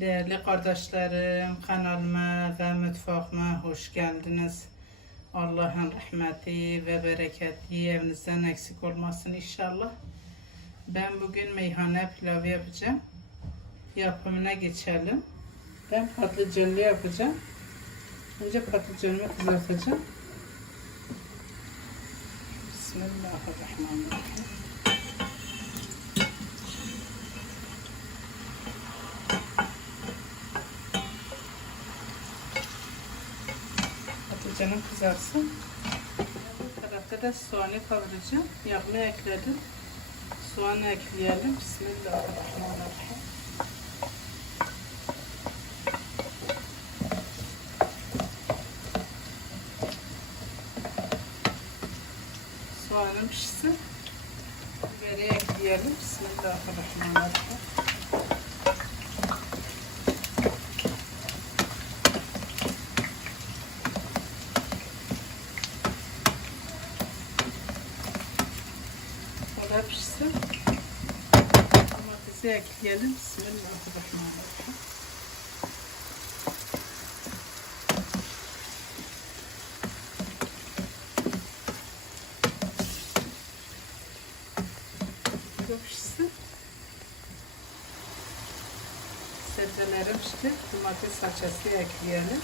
Değerli kardeşlerim, kanalıma ve mutfağıma hoş geldiniz. Allah'ın rahmeti ve bereketi evinizden eksik olmasın inşallah. Ben bugün meyhane pilavı yapacağım. Yapımına geçelim. Ben patlıcanlı yapacağım. Önce patlıcanımı kızartacağım. Bismillahirrahmanirrahim. Patlıcanım kızarsın. Bu tarafta da soğanı kavuracağım. Yağını ekledim. Soğanı ekleyelim. Bismillahirrahmanirrahim. Soğanım pişsin. Biberi ekleyelim. Bismillahirrahmanirrahim. O da pişsin. Domatesi ekleyelim. Bismillahirrahmanirrahim. Pişsin. Sebzelerim pişti. Domates salçası ekleyelim.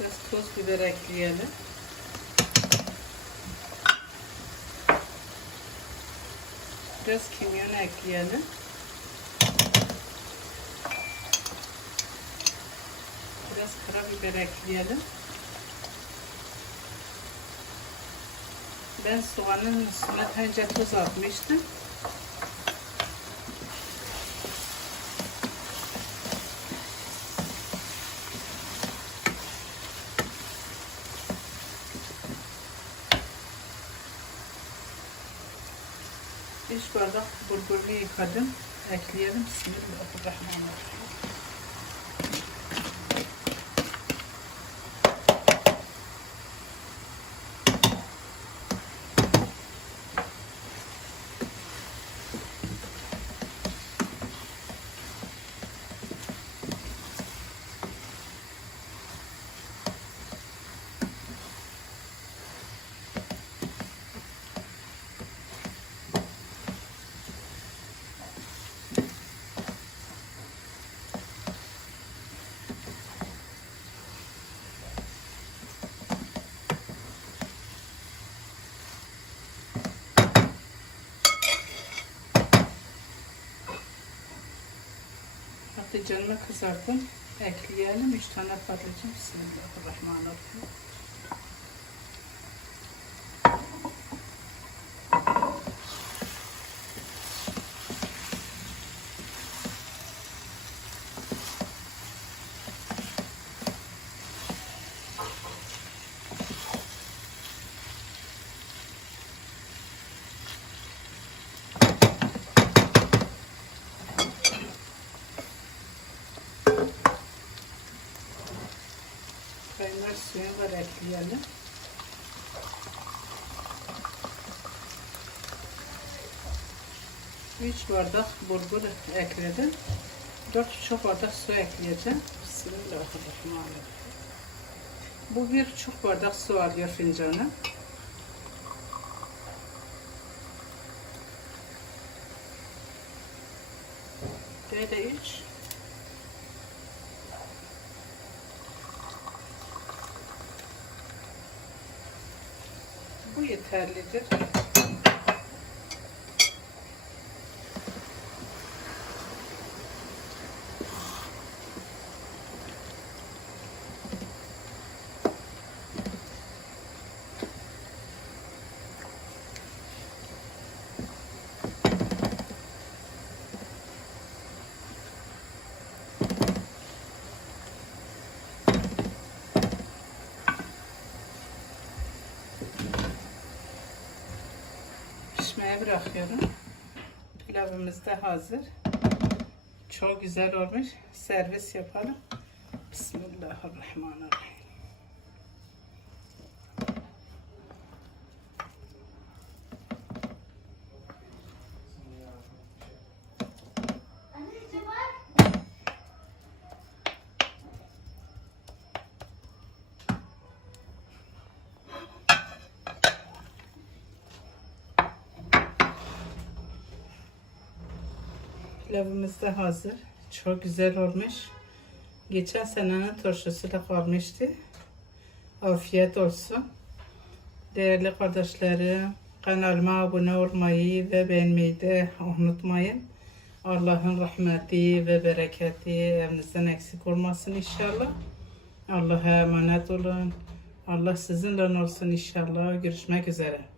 Biraz toz biber ekleyelim. Biraz kimyon ekleyelim. Biraz karabiber ekleyelim. Ben soğanın üstüne önce tuz atmıştım. Üç bardak bulgurlu yıkadım. Ekleyelim. Bismillahirrahmanirrahim. Patlıcanımı kızarttım. Ekleyelim. Üç tane patlıcan. Bismillahirrahmanirrahim. Suyu var ekleyelim. Üç bardak bulgur ekledim. Dört buçuk bardak su ekleyeceğim. Bismillahirrahmanirrahim. Bu bir buçuk bardak su alıyor fincanı. Böyle üç. Bu yeterlidir. Bırakıyorum. Pilavımız da hazır. Çok güzel olmuş. Servis yapalım. Bismillahirrahmanirrahim. Pilavımız da hazır. Çok güzel olmuş. Geçen senenin turşusuyla kalmıştı. Afiyet olsun. Değerli kardeşlerim, kanalıma abone olmayı ve beğenmeyi de unutmayın. Allah'ın rahmeti ve bereketi evinizden eksik olmasın inşallah. Allah'a emanet olun. Allah sizinle olsun inşallah. Görüşmek üzere.